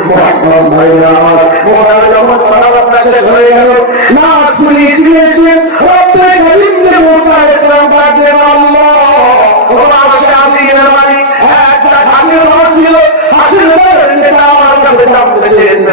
মোহাম্মদ ভাইরা আমার মোসার যখন হয়ে রব্বে করিমকে মোসা ইসলাম ডাক দেন আল্লাহ ও আশা আজিমের বাড়ি একটা হাসির ঘর ছিল হাসির ঘরের নেতা আমার কাছে জানতে চেয়েছে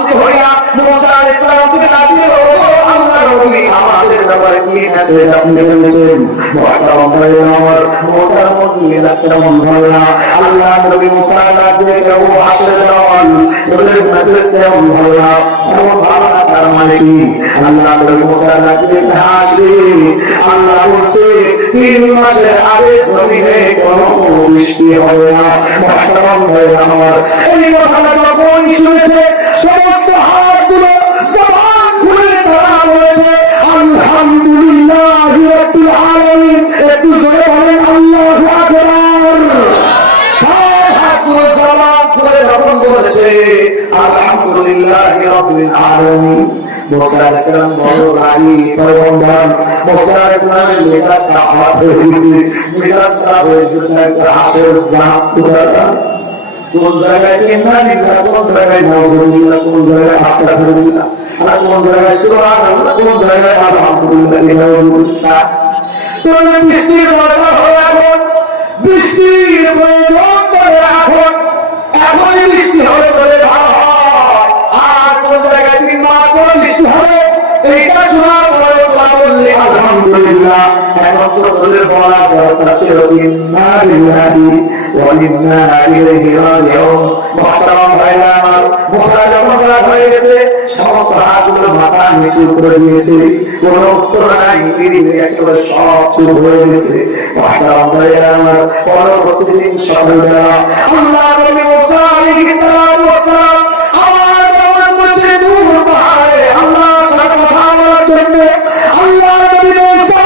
বলেছেন মানে কি? আল্লাহ নবী মুসা ডাকলে হাসবে আল্লাহ বলছে, তিন মাসের আগে জমিনে কোনো বৃষ্টি হবে না মহতারাম ভাই আমার। এই কথাটা যখন শুনেছে, সমস্ত হাতগুলো জবান খুলে তারা বলেছে আলহামদুলিল্লাহ রাব্বিল আলামিন একটু জোরে বলেন আল্লাহু আকবার সব হাতগুলো জবান খুলে যখন বলেছে আলহামদুলিল্লাহ রাব্বিল আলামিন। মুসা ইসলাম বড় রানী, পয়গম্বর। মুসা ইসলামের মেজাজটা খারাপ হয়ে গেছে। মেজাজ হয়েছে একটা হাসের জাহাজ পুরাটা কোন জায়গায় কেন্দ্রা নিলা কোন জায়গায় নজরুল্লাহ কোন জায়গায় আস্তাগফিরুল্লাহ আর কোন জায়গায় সুবহানাল্লাহ, কোন জায়গায় আলহামদুলিল্লাহ এটাও বুঝতা তো বৃষ্টির দরকার হলো এখন। বৃষ্টির প্রয়োজন করে এখন। এখনই বৃষ্টি হলে চলে ভালো হয় আর কোন জায়গায় তিন মাস পরে বৃষ্টি হবে এইটা শোনার পরে তোমরা বললে, আলহামদুলিল্লাহ। তো তোদের বলা দরকার ছিল ইন্না লিল্লাহি ওয়া ইন্না সব চুপ হয়ে গেছে। মুহতারাম ভাইরা আমার ওয়াস সালাম আমার বাবার কাছে দূর পাহাড়ে আল্লাহ সাথে কথা বলার জন্য আল্লাহ নবী মুসা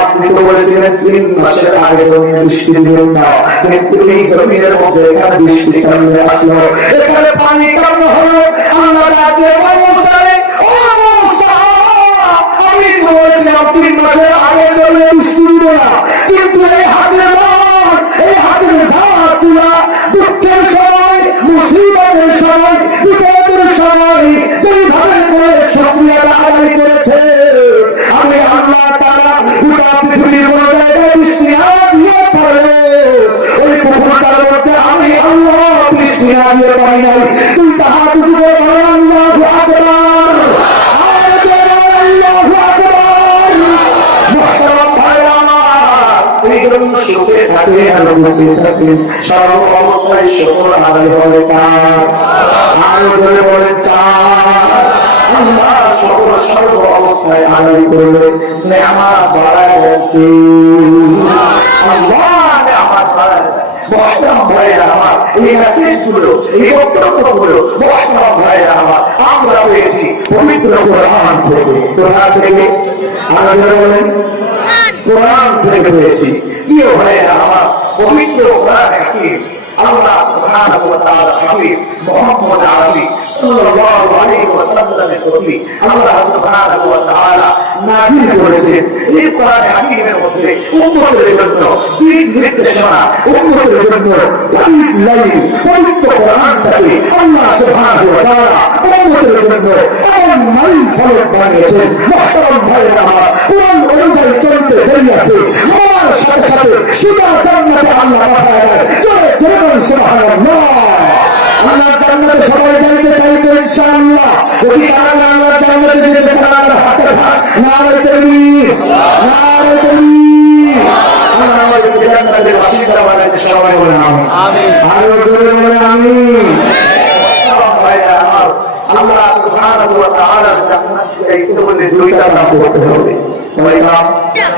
আপনি তো বলেছিলেন তিন মাসের আগে জমিনে বৃষ্টি দিবেন না। কিন্তু এই মধ্যে এখানে বৃষ্টি কেমনে আসলো? পানি সুখে থাকে আনন্দে থাকে সর্ব অবস্থায় শুকর আদায় হবে কার আর জোরে বলে কার আল্লাহ সকল সর্ব অবস্থায় আদায় করলে নেয়ামত বাড়ায় বলতে আল্লাহ নেয়ামত বাড়ায় মহতারাম আমার আমার আমরা পেয়েছি পবিত্র কোরআন থেকে কোরআন থেকে পেয়েছি প্রিয় ভাইরা আমার পবিত্র কোরআন কি আল্লাহ সুবহানাহু ওয়া তাআলা হাবিব মুহাম্মদ আরবি সাল্লাল্লাহু আলাইহি ওয়াসাল্লামের প্রতি আল্লাহ সুবহানাহু ওয়া তাআলা নাযিল করেছেন। এই কোরআন হাকিমের মধ্যে উম্মতের জন্য দিক নির্দেশনা, উম্মতের জন্য গাইড লাইন, পবিত্র কোরআনটাকে আল্লাহ সুবহানাহু ওয়া তাআলা উম্মতের জন্য এমন মাইল ফলক বানিয়েছেন। মুহতারাম ভাইরা আমার, কোরআন অনুযায়ী চলতে দেরি আমার সাথে সাথে সুদা জান্নাতে আল্লাহ পাঠায়। দেয় জোরে জোরে বলুন সুবহানাল্লাহ। আল্লাহ জান্নাতে সবাই যাইতে চাইতে ইনশাআল্লাহ। যদি তারা আল্লাহ জান্নাতে যেতে চান আল্লাহ হাতে হাত নারে তাকবীর নারে তাকবীর আল্লাহ আমাদেরকে জান্নাতের বাসিন্দা বানাতে সবাই বলে আমিন। আরও জোরে বলে আমিন। আল্লাহ সুবহানাহু ওয়া তাআলা জান্নাত চাইতে দুইটা কাম করতে হবে। কয়টা? দুইটা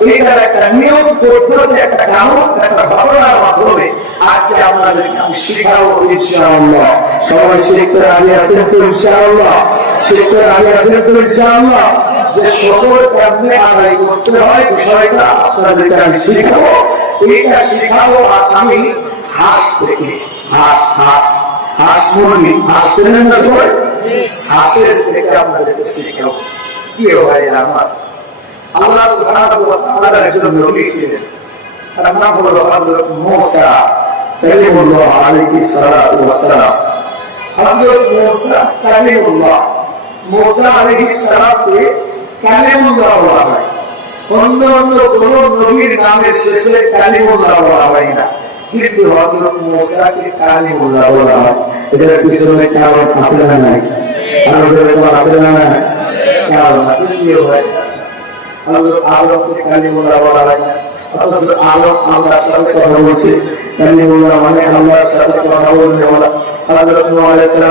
এটার একটা নিয়ম পদ্ধতি একটা কারণ একটা ঘটনার মাধ্যমে আজকে আপনাদেরকে আমি ইনশাআল্লাহ। সবাই শিখতে রাজি আছেন তো ইনশাআল্লাহ। শিখতে রাজি আছেন তো ইনশাআল্লাহ। যে সকল কেমনে আদায় করতে হয় বিষয়টা আপনাদেরকে আমি শিখাবো। এটা শিখাবো আমি হাঁস থেকে। হাঁস হাঁস হাঁস মুরগি, হাঁস চেনেন না সবাই? হাঁসের থেকে আপনাদেরকে শিখাবো। কি হয় আমার আল্লাহ সুবহানাহু ওয়া তাআলা একজন নবী ছিলেন। তার নাম হলো হযরত মূসা কালিমুল্লাহ আলাইহিস সালাতু ওয়াস সালাম। হযরত মূসা কালিমুল্লাহ। অন্য অন্য কোন নবীর নামের শেষে কালিমুল্লাহ বলা হয় না। কিন্তু হযরত মূসাকে কালিমুল্লাহ বলা হয়। এটার পিছনে কারণ আছে না নাই? আছে না কারণ আছে কি হয়? হযরত আদমকে কালিমুল্লাহ বলা হয়। হযরত আদম আল্লাহর সাথে কথা বলছে, কালিমুল্লাহ মানে আল্লাহর সাথে কথা বলতে বলা। হযরত নূহ আলাইহিস সালাম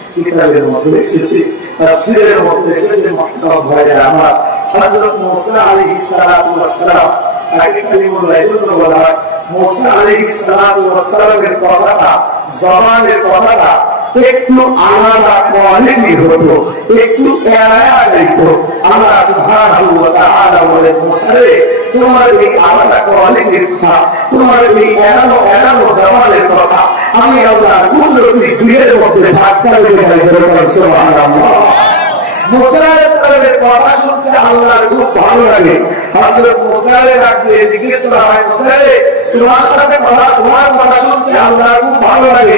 কিতাবের মধ্যে এসেছে, তাফসীরের মধ্যে এসেছে, মহতরম ভাইরা, আমার হযরত মুসা আলাইহিস সালাতু ওয়াস সালাম আগে কালিমুল্লাহ বলা মুসা আলাইহিস সালাতু ওয়াস সালামের কথাটা, জবানের কথাটা একটু আলাদা কোয়ালিটি হতো একটু এড়ায়া আল্লাহ বলে তোমার এই আলাদা কোয়ালিটির কথা তোমার এই এড়ানো এড়ানো কথা আমি কুদরতি দুইয়ের মধ্যে ধাক্কা লেগে। রাখলে তোমার সাথে কথা, তোমার কথা শুনতে খুব ভালো লাগে।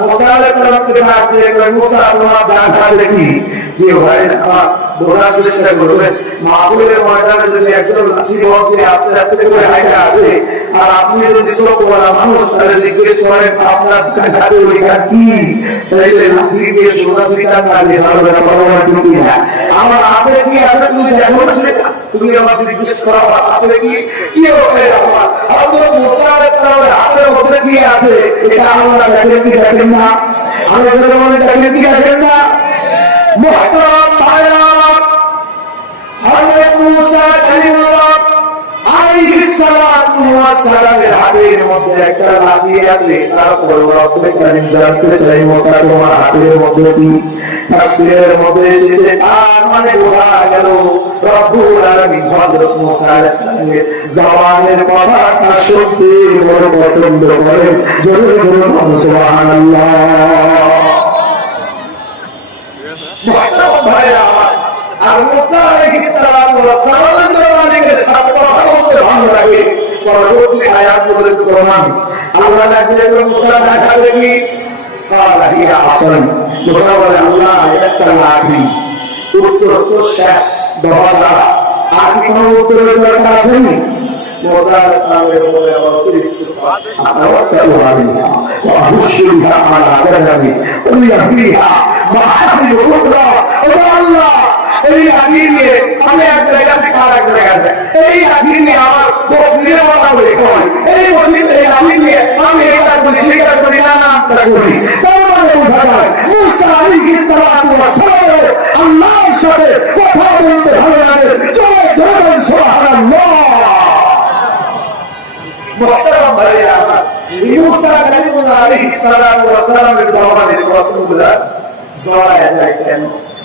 মুসা আলাইহিস সালামকে ডাক দিয়ে কয়, মুসা, তোমার ডাক হাতে কি? যে ভাই, আমার বোঝার চেষ্টা করবেন মাহবুবের ময়দানে যদি একজন লাঠি বহকে আস্তে আস্তে করে আপনার কি? কি আছে? তুমি দেখো সেটা? তুমি আমার জিজ্ঞেস করা হাতে কি কি হবে? আমার হযরত মুসা আলাইহিস সালামের হাতের মধ্যে কি আছে, এটা আল্লাহ দেখেন কি দেখেন না? যেটা মনে দেখেন কি দেখেন না? মুহতারাম ভাইরা হযরত মুসা সালামের হাতের মধ্যে একটা লাঠি আছে তারপর রব্বে কারীম জানতে চাই মুসা তোমার হাতের মধ্যে কি? তাফসীরের মধ্যে এসেছে, তার মানে বোঝা গেল, রব্বুল আলামিন হযরত মুসা আলাইহিস সালামের জবানের কথা তার সত্যি বড় পছন্দ করেন। জোরে বলুন, সুবহানাল্লাহ। মুহতারাম ভাইরা, আর মুসা আলাইহিস সালাম ওয়া সালামের জবানের সাথে কথা বলতে ভালো লাগে। পরবর্তী আয়াতগুলো প্রমাণ। আল্লাহ ডাকলে এবং মুসা ডাকলে কি? কালা হিয়া আসন মুসা বলে, আল্লাহ একটা লাঠি। উত্তর তো শেষ দরজা। আর কি কোনো উত্তরের দরকার আছে না? মুসা সালামের বলে অতিরিক্ত আল্লাহ! এই হাজির নিয়ে আমি এক জায়গা থেকে আর এক জায়গা যাই এই হাজির নিয়ে আমার বহু নিরবতা বলে কয় এই মন্দির এই হাজির নিয়ে আমি এটা করি সেটা করি না না তা করি তারপরে বোঝা যায় মুসা আলী কি সালাম ওয়া সালাম আল্লাহর সাথে কথা বলতে ভালো লাগে চলে চলে সুবহানাল্লাহ মোহতারাম ভাইরা আমার মুসা আলী আলাইহিস সালাম ওয়া সালামের জমানের কতগুলা জড়ায় যায় কেন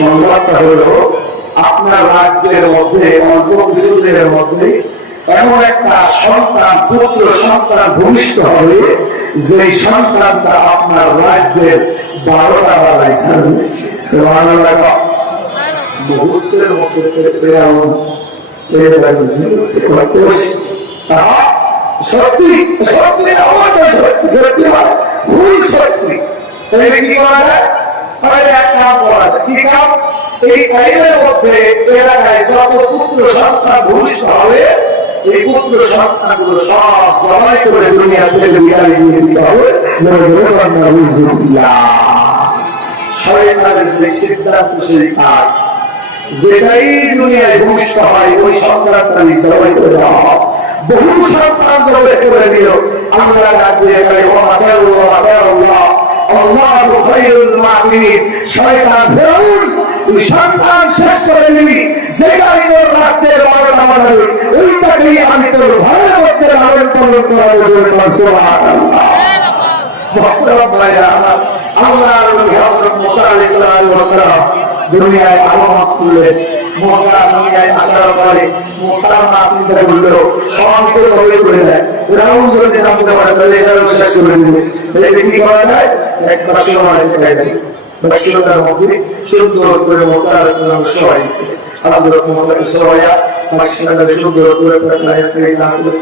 সংবাদটা হলো আপনার রাজ্যের মধ্যে, অল্প কিছুদিনের মধ্যে এমন একটা সন্তান, পুত্র সন্তান ভূমিষ্ঠ হবে যে সন্তানটা আপনার রাজ্যের বারোটা ছাড়বে। মুহূর্তের সত্যি সত্যি সত্যি সত্যি ভুল সত্যি। কি করা যায়? তাহলে এক কাম করা যায়। কি কাম এই টাইমের মধ্যে এলাকায় যত পুত্র সন্তান ভূমিষ্ঠ হবে, এই পুত্র সন্তানগুলো সব জমাই করে দুনিয়া থেকে বিদায় দিয়ে দিতে হবে। শয়তানের যে সিদ্ধান্ত, সেই কাজ। যেটাই দুনিয়ায় ভূমিষ্ঠ হয়, ওই সন্তানটা জবাই করে দেওয়া হয় বহু সন্তান জবাই করে দিল। আমরা রাজ্যে এখানে আল্লাহ আল্লাহ আল্লাহ খায়রুল মুমিনিন শয়তান ফেরাউন ওই সন্তান শেষ করে নিবি। যেটাই তোর রাজ্যের বারোটা বাজাবে দুনিয়ায় আগমন করলেন আসার পরে মুসা মাসিদা বলল সঙ্গে তৈরি করে দেয়। শেষ করে দিবে তাহলে সুন্দর করে মুসা আলাইহিস সালাম সহাইছে হযরত মুসাকে সহায়া বাসিরতার সুন্দর করে প্রসারিত করে নাম করে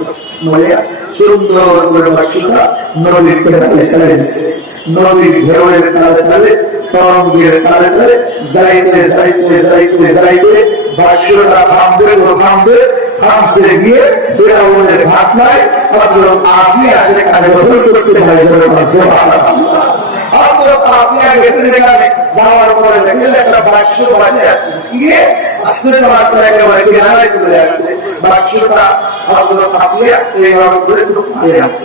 মরিয়া। সুন্দর করে বাসিরতা নবীর দিয়েছে নদীর ঢেউয়ের তালে তালে তরঙ্গের তালে তালে যাইতে যাইতে যাইতে যাইতে বাসিরতা থামবে ও থামবে থামছে গিয়ে বেরাউনের ভাটনায় হযরত আসিয়া সেখানে গোসল করতে হয় যেন যাওয়ার পরে একটা বাক্স যাচ্ছে। গিয়ে আশ্চর্য একেবারে কিনারায় চলে আসছে বাক্সটা হযরত আসিয়া এইভাবে আসছে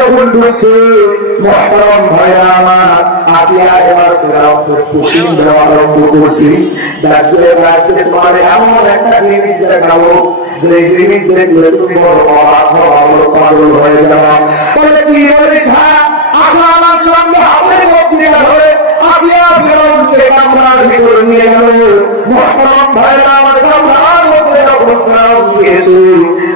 যখন ঢুকছে মহতরম ভাই আমার, আসিয়া এবার ফেরাউনকে খুশি দেওয়া আরম্ভ করছি। ডাকলে আজকে তোমার এমন একটা জিনিস দেখাবো যে জিনিস দেখলে তুমি বড় অবাক হওয়া পাগল হয়ে যাওয়া বলে, কি বলিস হ্যাঁ আসা আমার সঙ্গে হাতের মধ্যে ধরে আসিয়া ফেরাউনকে কামরার ভিতর নিয়ে গেল। মহতরম ভাইরা আমার কামরার মধ্যে যখন ফেরাউন গিয়েছে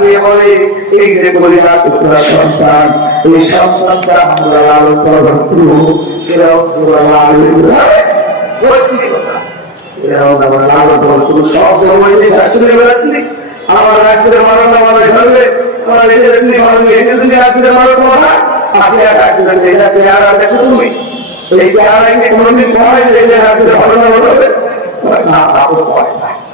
দিয়ে বলে এই যে বলিয়া টুকরা সন্তান। এই সন্তানটা আমরা লালন পালন করব সেরাও তোরা লালন এরাও আমার লালন পালন করব সব সময় শাস্ত্রে বেড়াচ্ছি আমার রাষ্ট্রে মারণ আমাদের ধরবে আমার নিজের তুমি মারবে এটা তুমি দিলেন এটা চেহারা দেখো এই যে এটা রাষ্ট্রে ঘটনা বলবে না তা তো পড়ে না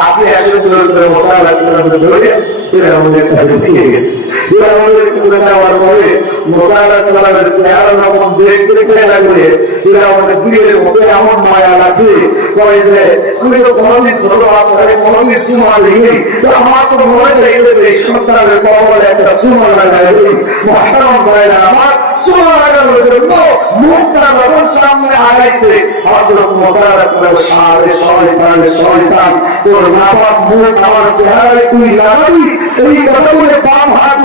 আসিয়া একজন তুলে তুলে মোসাল আসলে ধরে সেটা আমাদের কাছে দিয়ে গেছে। ফিরে আমাদের কাছে যাওয়ার পরে মোসাল আসলামের চেহারা যখন দেখছে খেলা করে ফিরে আমাদের দিলের মধ্যে এমন মায়া আছে কয় যে আমি তো কোনোদিন ছোট আসারে কোনোদিন সুমা লিখি তো আমার তো মনে লেগেছে এই সন্তানের কবলে একটা সুমা লাগাই মুসা সারে মুখ আমার চেহারায় তুই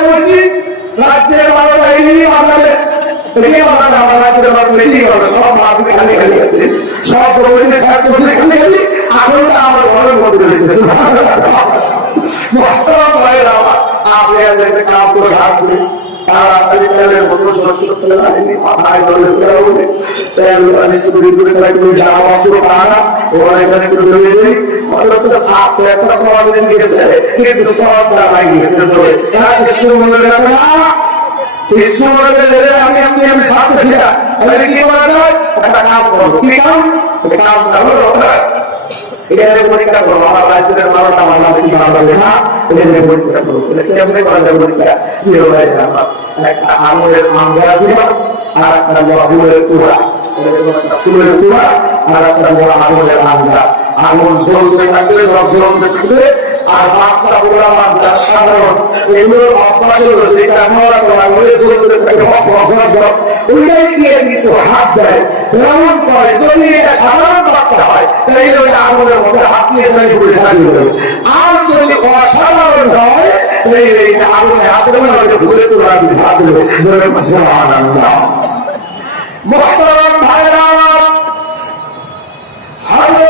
রাতে তোমরা বারোটা এই বাজারে সব মাছ খালি খালি আছে সব জমিতে সাহায্য করছে খালি খালি আসলটা আমার ঘরের মধ্যে রয়েছে, সুবহানাল্লাহ। ভাইরা আজকে একটা কাম করে আসবে। তারা যাই হয়তো স্বাস্থ্য একটা সমাজ গেছে, কিন্তু সমাজটা নাই গেছে ধরে তারা না কিছু মনে রেখে আমি আপনি আমি সাথে ছিলা তাহলে কি করা যায়? একটা কাম করব কি কাম? কাম হলো এখানে পরীক্ষা করব আমার লাইসেন্সের মালাটা আমার নামে কি ভালো হবে না পরীক্ষা তাহলে করা পরীক্ষা কি আমার আঙ্গা দিবা আর একটা ফুলের তুলা ফুলের আঙুল জ্বলতে থাকবে জ্বলতে থাকবে আর পাঁচটা ওলামা যারা সাধারণ হলো যেটা করা চলতে থাকে ওইটাই দিয়ে কিন্তু হাত দেয়। করে, যদি এটা সাধারণ বাচ্চা হয়, তাহলে ওই আগুনের মধ্যে হাত নিয়ে যাই করে সাহায্য করবে আর যদি অসাধারণ হয়, তাহলে আগুনে হাত দেবে না ওইটা ঘুরে তো হাত দেবে জোরে মুহতারাম ভাইরা হযরত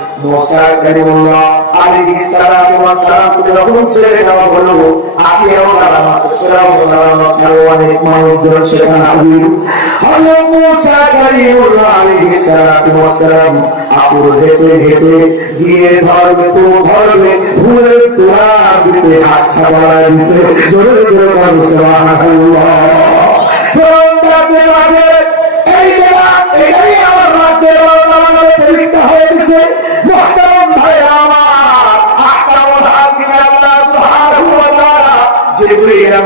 মুসা কালিমুল্লাহ আলাইহিস সালাতু ওয়াস সালামকে যখন ছেড়ে দেওয়া হলো আসিয়াও তারা মাসে ফেরাও তারা মাসে অনেক মানুষজন সেখানে হাজির। হযরত মুসা কালিমুল্লাহ আলাইহিস সালাতু ওয়াস সালাম আপুর হেঁটে হেঁটে গিয়ে ধরবে তো ধরবে ফুলের তোলা দিতে হাত খাবার দিছে। জোরে জোরে বল, সুবহানাল্লাহ। প্রণামে আছে এই জায়গা এটাই আমার রাজ্যের হয়ে গেছে।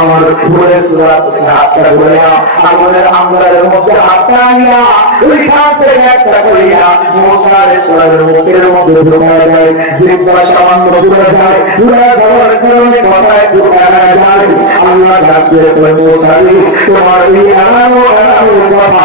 আমার বলের হাতটা ঘুরাইয়া আগুনের আঙ্গারের মধ্যে হাতটা আনিয়া ওইখান থেকে একটা করিয়া মশার কোরআনের মুখের মধ্যে ঢুকায় যায়। জিব্বা সামান্য পুড়ে যায় পুড়ে যাওয়ার কারণে কথায় ঢুকায় যায়, আল্লাহ ডাকতে কয় মশারি তোমার এই এড়ানো এড়ানো কথা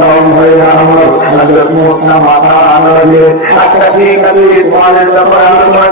মহতরম ভাইরা আমার হযরত মুসা মাথা আনালে আচ্ছা ঠিক আছে তোমাদের ব্যাপারে আলোচনা